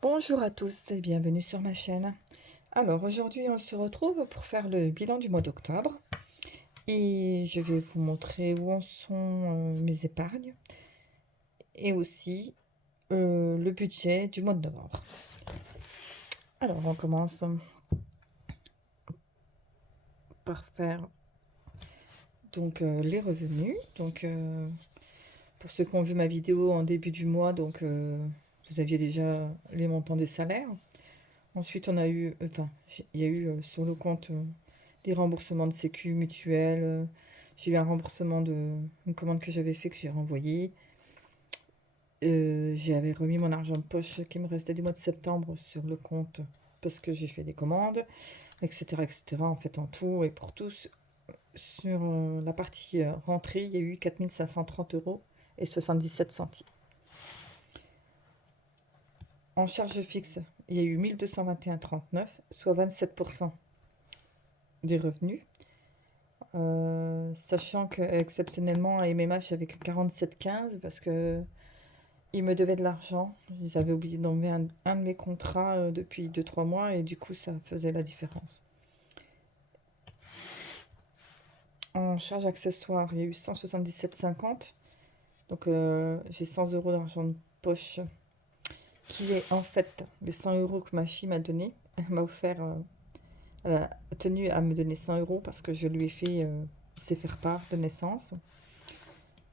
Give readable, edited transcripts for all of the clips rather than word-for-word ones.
Bonjour à tous et bienvenue sur ma chaîne. Alors aujourd'hui on se retrouve pour faire le bilan du mois d'octobre et je vais vous montrer où en sont mes épargnes et aussi le budget du mois de novembre. Alors on commence par faire donc les revenus. Donc pour ceux qui ont vu ma vidéo en début du mois, donc vous aviez déjà les montants des salaires. Ensuite, il y a eu sur le compte des remboursements de sécu mutuelle. J'ai eu un remboursement d'une commande que j'avais fait que j'ai renvoyé. J'avais remis mon argent de poche qui me restait du mois de septembre sur le compte parce que j'ai fait des commandes, etc., etc. En fait, en tout et pour tous, sur la partie rentrée, il y a eu 4 530 euros et 77 centimes. En charge fixe, il y a eu 1221,39, soit 27% des revenus. Sachant que exceptionnellement à MMH j'avais que 47,15 parce que ils me devaient de l'argent. Ils avaient oublié d'enlever un de mes contrats depuis 2-3 mois et du coup ça faisait la différence. En charge accessoire, il y a eu 177,50. Donc j'ai 100 euros d'argent de poche qui est en fait les 100 euros que ma fille m'a donné. Elle m'a offert, elle a tenu à me donner 100 euros parce que je lui ai fait ses faire-part de naissance.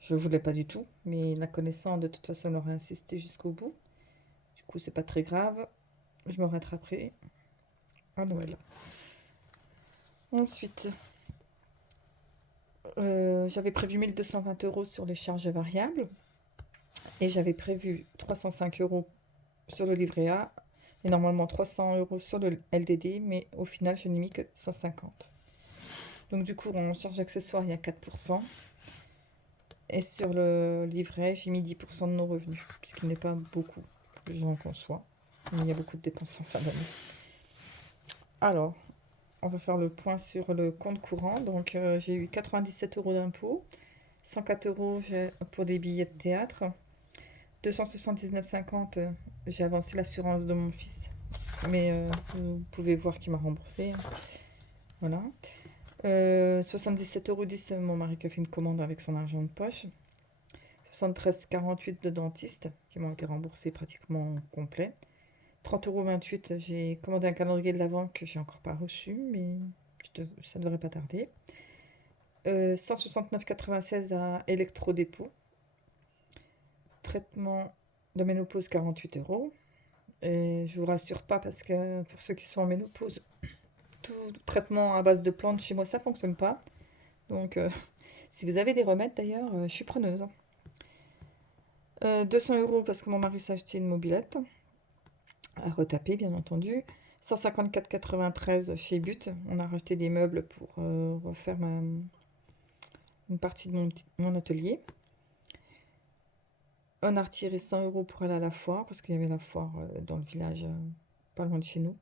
Je voulais pas du tout, mais la connaissant, de toute façon, elle aurait insisté jusqu'au bout. Du coup, c'est pas très grave. Je me rattraperai à Noël. Ensuite, j'avais prévu 1220 euros sur les charges variables et j'avais prévu 305 euros sur le livret A et normalement 300 euros sur le LDD, mais au final, je n'ai mis que 150. Donc, du coup, en charge accessoire, il y a 4%. Et sur le livret, j'ai mis 10% de nos revenus, puisqu'il n'est pas beaucoup, j'en conçois. Mais il y a beaucoup de dépenses en fin d'année. Alors, on va faire le point sur le compte courant. Donc, j'ai eu 97 euros d'impôts, 104 euros pour des billets de théâtre, 279,50, j'ai avancé l'assurance de mon fils. Mais vous pouvez voir qu'il m'a remboursé. Voilà. 77,10 euros, mon mari qui a fait une commande avec son argent de poche. 73,48 de dentiste qui m'ont été remboursés pratiquement complet. 30,28 €, j'ai commandé un calendrier de l'Avent que j'ai encore pas reçu, mais ça ne devrait pas tarder. 169,96 à Electrodépôt. Traitement de ménopause, 48 euros. Et je vous rassure pas parce que pour ceux qui sont en ménopause, tout traitement à base de plantes chez moi, ça fonctionne pas. Donc, si vous avez des remèdes d'ailleurs, je suis preneuse. 200 euros parce que mon mari s'est acheté une mobilette. À retaper, bien entendu. 154,93 chez But. On a racheté des meubles pour refaire une partie de mon atelier. On a retiré 100 euros pour aller à la foire, parce qu'il y avait la foire dans le village, pas loin de chez nous.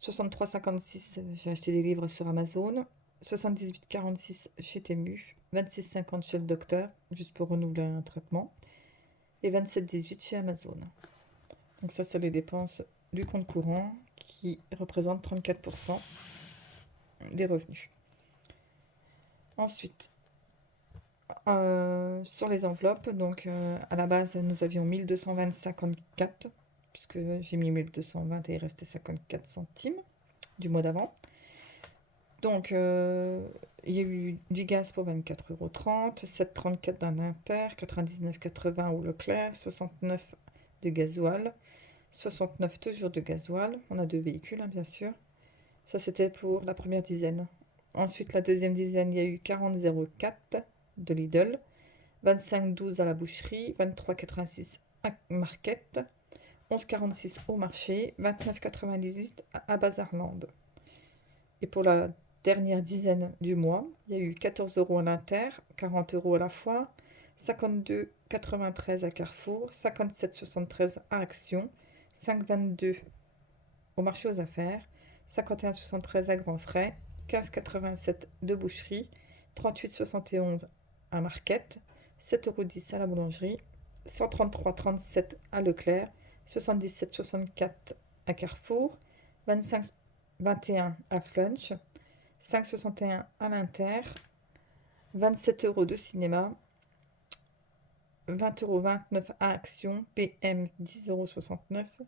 63,56, j'ai acheté des livres sur Amazon. 78,46 chez Temu. 26,50 chez le docteur, juste pour renouveler un traitement. Et 27,18 chez Amazon. Donc ça, c'est les dépenses du compte courant qui représentent 34% des revenus. Ensuite, sur les enveloppes, donc à la base, nous avions 1220,54, puisque j'ai mis 1220 et il restait 54 centimes du mois d'avant. Donc, il y a eu du gaz pour 24,30 €, 7,34 d'un Inter, 99,80 au Leclerc, 69 de gasoil, 69 toujours de gasoil. On a 2 véhicules, hein, bien sûr. Ça, c'était pour la première dizaine. Ensuite, la deuxième dizaine, il y a eu 40,04 de Lidl, 25,12 à la boucherie, 23,86 à Market, 11,46 au marché, 29,98 à Bazarland. Et pour la dernière dizaine du mois, il y a eu 14 euros à l'Inter, 40 euros à la foire, 52,93 à Carrefour, 57,73 à Action, 5,22 au marché aux affaires, 51,73 à Grand Frais, 15,87 de boucherie, 38,71 à Market, 7,10 € à la boulangerie, 133,37 à Leclerc, 77,64 à Carrefour, 25,21 à Flunch, 5,61 à l'Inter, 27 € de cinéma, 20,29 € à Action, PM 10,69 €,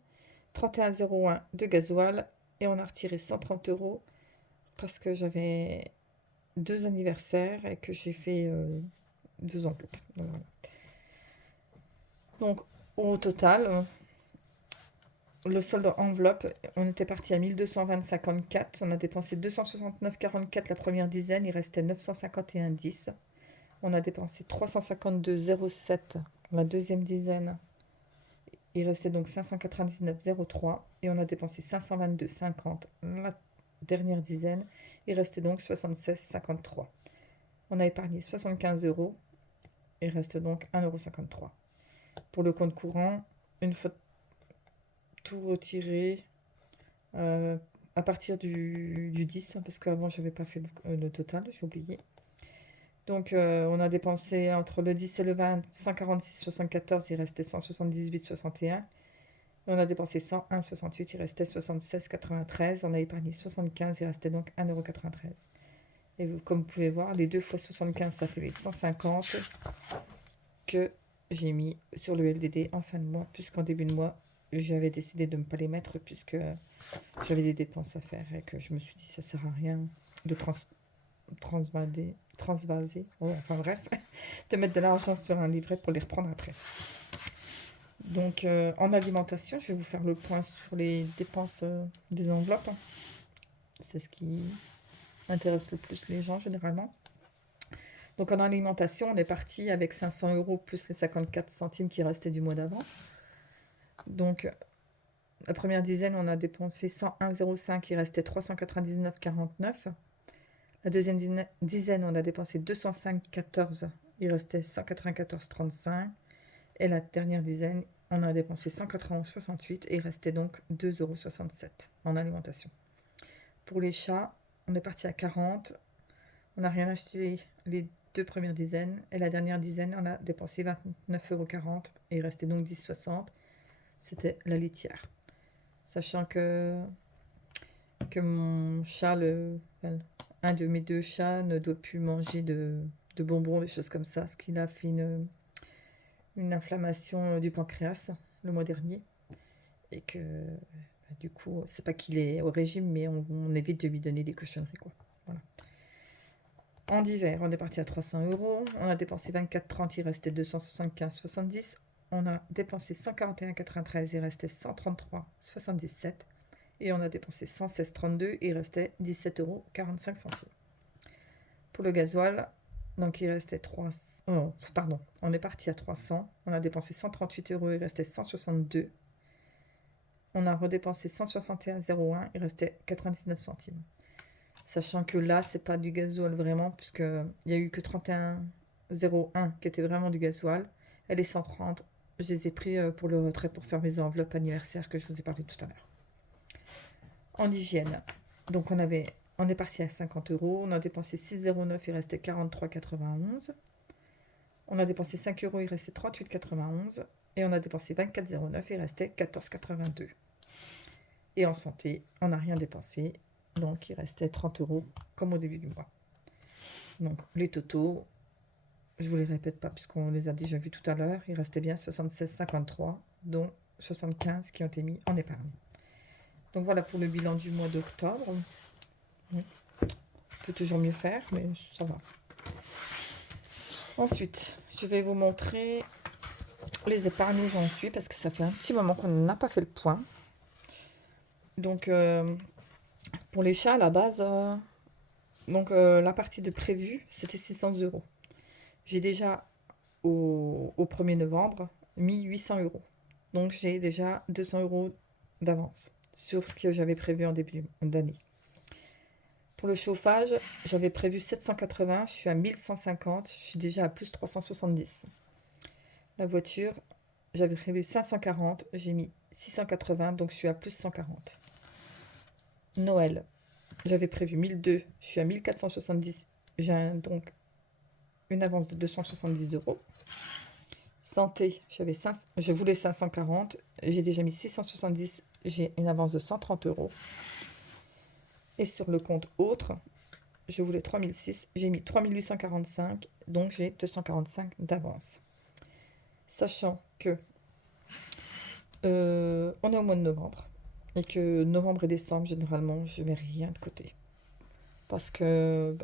31,01 € de gasoil, et on a retiré 130 € parce que j'avais 2 anniversaires et que j'ai fait 2 enveloppes. Donc, voilà. Donc au total, le solde enveloppe, on était parti à 1220,54, on a dépensé 269,44 la première dizaine, il restait 951,10. On a dépensé 352,07 la deuxième dizaine, il restait donc 599,03. Et on a dépensé 522,50 la dernière dizaine, il restait donc 76,53. On a épargné 75 €, il reste donc 1,53 €. Pour le compte courant, une fois tout retiré, à partir du 10, parce qu'avant j'avais pas fait le total, j'ai oublié. Donc on a dépensé entre le 10 et le 20, 146,74, il restait 178,61. On a dépensé 101,68, il restait 76,93. On a épargné 75, il restait donc 1,93 €. Et vous, comme vous pouvez voir, les 2 fois 75, ça fait les 150 que j'ai mis sur le LDD en fin de mois, puisqu'en début de mois, j'avais décidé de ne pas les mettre, puisque j'avais des dépenses à faire et que je me suis dit ça sert à rien de transvaser, enfin bref, de mettre de l'argent sur un livret pour les reprendre après. Donc en alimentation, je vais vous faire le point sur les dépenses des enveloppes. C'est ce qui intéresse le plus les gens généralement. Donc en alimentation, on est parti avec 500 € plus les 54 centimes qui restaient du mois d'avant. Donc la première dizaine, on a dépensé 101,05, il restait 399,49. La deuxième dizaine, on a dépensé 205,14, il restait 194,35. Et la dernière dizaine, on a dépensé 191,68 et il restait donc 2,67 € en alimentation. Pour les chats, on est parti à 40. On n'a rien acheté les 2 premières dizaines. Et la dernière dizaine, on a dépensé 29,40 € et il restait donc 10,60. C'était la litière. Sachant que mon chat, un de mes 2 chats, ne doit plus manger de bonbons, des choses comme ça, parce qu'il a fait une inflammation du pancréas le mois dernier. Et que du coup, c'est pas qu'il est au régime, mais on évite de lui donner des cochonneries, quoi. Voilà. En hiver, on est parti à 300 €. On a dépensé 24,30, il restait 275,70. On a dépensé 141,93, il restait 133,77. Et on a dépensé 116,32, il restait 17,45 €. Pour le gasoil, donc il restait 3... pardon, on est parti à 300. On a dépensé 138 €, il restait 162. On a redépensé 161,01, il restait 99 centimes. Sachant que là, c'est pas du gasoil vraiment, puisqu'il n'y a eu que 31,01 qui était vraiment du gasoil. Et les 130, je les ai pris pour le retrait pour faire mes enveloppes anniversaires que je vous ai parlé tout à l'heure. En hygiène, donc on est parti à 50 €, on a dépensé 6,09, il restait 43,91. On a dépensé 5 €, il restait 38,91. Et on a dépensé 24,09, il restait 14,82. Et en santé, on n'a rien dépensé, donc il restait 30 € comme au début du mois. Donc les totaux, je ne vous les répète pas puisqu'on les a déjà vus tout à l'heure, il restait bien 76,53, dont 75 qui ont été mis en épargne. Donc voilà pour le bilan du mois d'octobre. On peut toujours mieux faire, mais ça va. Ensuite, je vais vous montrer les épargnes où j'en suis, parce que ça fait un petit moment qu'on n'a pas fait le point. Donc, pour les chats, à la base, la partie de prévu, c'était 600 €. J'ai déjà, au 1er novembre, mis 800 €. Donc, j'ai déjà 200 € d'avance sur ce que j'avais prévu en début d'année. Pour le chauffage, j'avais prévu 780, je suis à 1150, je suis déjà à plus 370. La voiture, j'avais prévu 540, j'ai mis 680, donc je suis à plus 140. Noël, j'avais prévu 1002, je suis à 1470, j'ai donc une avance de 270 €. Santé, je voulais 540. J'ai déjà mis 670. J'ai une avance de 130 euros. Et sur le compte autre, je voulais 3006. J'ai mis 3845. Donc j'ai 245 d'avance. Sachant que on est au mois de novembre. Et que novembre et décembre, généralement, je mets rien de côté. Parce que,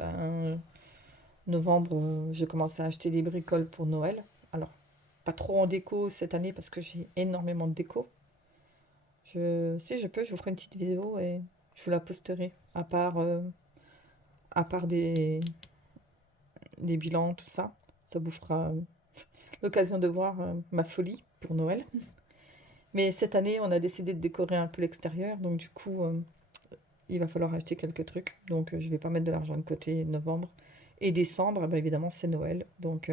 novembre, j'ai commencé à acheter des bricoles pour Noël. Alors, pas trop en déco cette année parce que j'ai énormément de déco. Si je peux, je vous ferai une petite vidéo et je vous la posterai. À part des bilans, tout ça. Ça vous fera l'occasion de voir ma folie pour Noël. Mais cette année, on a décidé de décorer un peu l'extérieur. Donc, du coup, il va falloir acheter quelques trucs. Donc, je vais pas mettre de l'argent de côté novembre. Et décembre, évidemment, c'est Noël. Donc,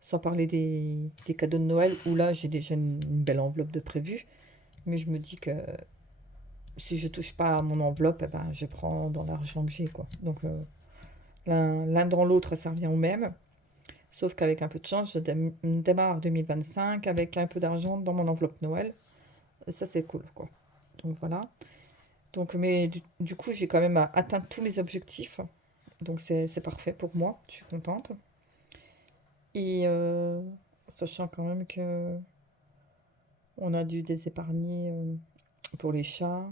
sans parler des cadeaux de Noël, où là, j'ai déjà une belle enveloppe de prévu. Mais je me dis que si je touche pas à mon enveloppe, je prends dans l'argent que j'ai, quoi. Donc, l'un dans l'autre, ça revient au même. Sauf qu'avec un peu de chance, je démarre 2025 avec un peu d'argent dans mon enveloppe Noël. Et ça, c'est cool, quoi. Donc, voilà. Donc, mais du coup, j'ai quand même atteint tous mes objectifs. Donc, c'est parfait pour moi. Je suis contente. Et sachant quand même que on a dû désépargner pour les chats.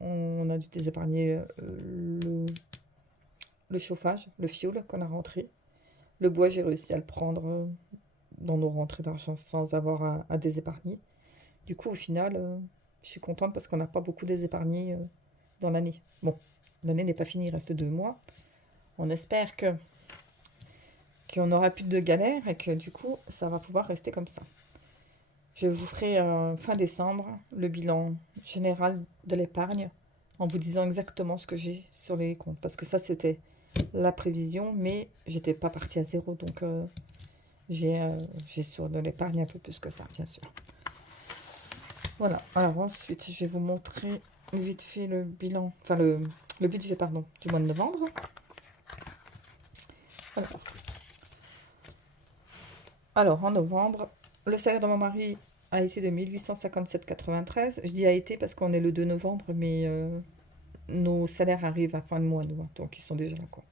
On a dû désépargner le chauffage, le fioul qu'on a rentré. Le bois, j'ai réussi à le prendre dans nos rentrées d'argent sans avoir à désépargner. Du coup, au final, je suis contente parce qu'on n'a pas beaucoup désépargné dans l'année. Bon, l'année n'est pas finie, il reste 2 mois. On espère qu'on n'aura plus de galères et que du coup, ça va pouvoir rester comme ça. Je vous ferai fin décembre le bilan général de l'épargne en vous disant exactement ce que j'ai sur les comptes. Parce que ça, c'était la prévision, mais j'étais pas partie à zéro. Donc, j'ai sur de l'épargne un peu plus que ça, bien sûr. Voilà. Alors ensuite, je vais vous montrer vite fait le bilan, enfin le budget, pardon, du mois de novembre. Alors, en novembre, le salaire de mon mari a été de 1857,93. Je dis a été parce qu'on est le 2 novembre, mais nos salaires arrivent à fin de mois, nous, hein, donc ils sont déjà là, quoi.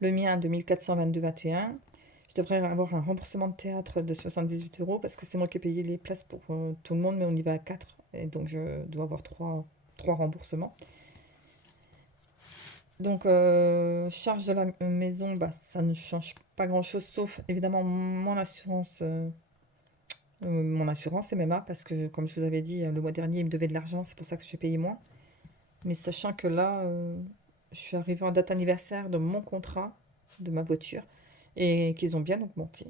Le mien de 1422,21. Je devrais avoir un remboursement de théâtre de 78 euros parce que c'est moi qui ai payé les places pour tout le monde, mais on y va à 4. Et donc, je dois avoir 3 remboursements. Donc, charge de la maison, ça ne change pas grand-chose, sauf évidemment mon assurance MMA, parce que comme je vous avais dit, le mois dernier, il me devait de l'argent, c'est pour ça que j'ai payé moins. Mais sachant que là, je suis arrivée en date anniversaire de mon contrat, de ma voiture, et qu'ils ont bien augmenté.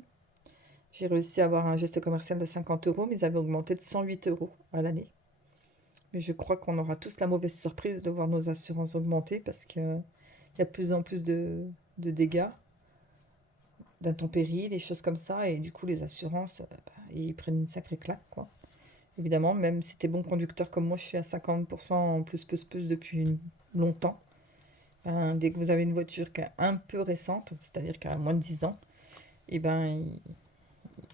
J'ai réussi à avoir un geste commercial de 50 euros, mais ils avaient augmenté de 108 euros à l'année. Mais je crois qu'on aura tous la mauvaise surprise de voir nos assurances augmenter, parce qu'il y a de plus en plus de dégâts, d'intempéries, des choses comme ça, et du coup, les assurances, ils prennent une sacrée claque, quoi. Évidemment, même si tu es bon conducteur comme moi, je suis à 50% en plus depuis longtemps. Dès que vous avez une voiture qui est un peu récente, c'est-à-dire qui a moins de 10 ans, et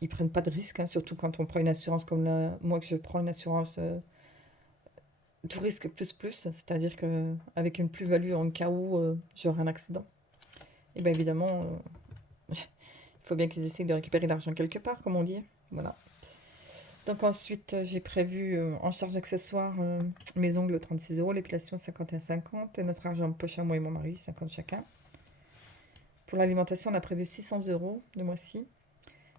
ils prennent pas de risque, hein, surtout quand on prend une assurance comme moi que je prends une assurance tout risque plus, c'est-à-dire qu'avec une plus-value en cas où j'aurai un accident. Et bien évidemment, il faut bien qu'ils essayent de récupérer l'argent quelque part, comme on dit. Voilà. Donc ensuite, j'ai prévu en charge accessoire mes ongles 36 euros, l'épilation 51,50 et notre argent de poche à moi et mon mari 50 chacun. Pour l'alimentation, on a prévu 600 euros le mois-ci,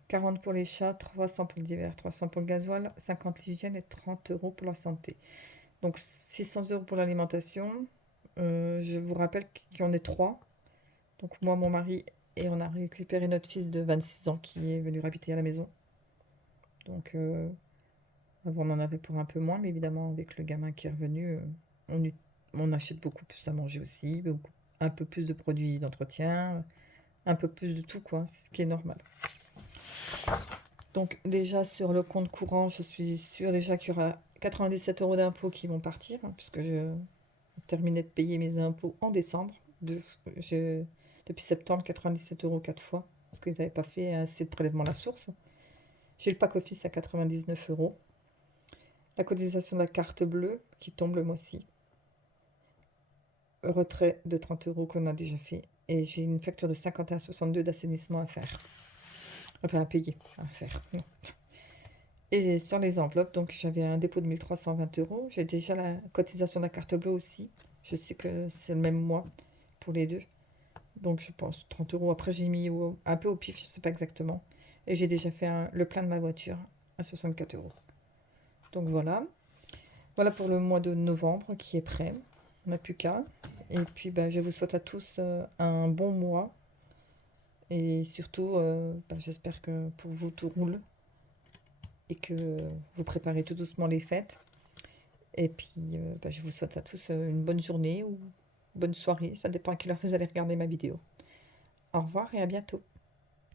40 pour les chats, 300 pour le divers, 300 pour le gasoil, 50 l'hygiène et 30 euros pour la santé. Donc 600 euros pour l'alimentation. Je vous rappelle qu'on est 3. Donc moi, mon mari, et on a récupéré notre fils de 26 ans qui est venu habiter à la maison. Donc avant, on en avait pour un peu moins, mais évidemment, avec le gamin qui est revenu, on achète beaucoup plus à manger aussi, un peu plus de produits d'entretien, un peu plus de tout, quoi, ce qui est normal. Donc déjà, sur le compte courant, je suis sûre déjà qu'il y aura 97 euros d'impôts qui vont partir, hein, puisque je terminais de payer mes impôts en décembre. Depuis septembre, 97 euros 4 fois, parce qu'ils n'avaient pas fait assez de prélèvement à la source. J'ai le pack office à 99 €. La cotisation de la carte bleue qui tombe le mois-ci. Retrait de 30 € qu'on a déjà fait. Et j'ai une facture de 51,62 d'assainissement à faire. Enfin, à payer, à faire. Non. Et sur les enveloppes, donc j'avais un dépôt de 1320 €. J'ai déjà la cotisation de la carte bleue aussi. Je sais que c'est le même mois pour les deux. Donc je pense 30 €. Après, j'ai mis un peu au pif, je ne sais pas exactement. Et j'ai déjà fait le plein de ma voiture à 64 €. Donc voilà. Voilà pour le mois de novembre qui est prêt. On n'a plus qu'à. Et puis je vous souhaite à tous un bon mois. Et surtout, j'espère que pour vous tout roule. Et que vous préparez tout doucement les fêtes. Et puis je vous souhaite à tous une bonne journée ou bonne soirée. Ça dépend à quelle heure vous allez regarder ma vidéo. Au revoir et à bientôt.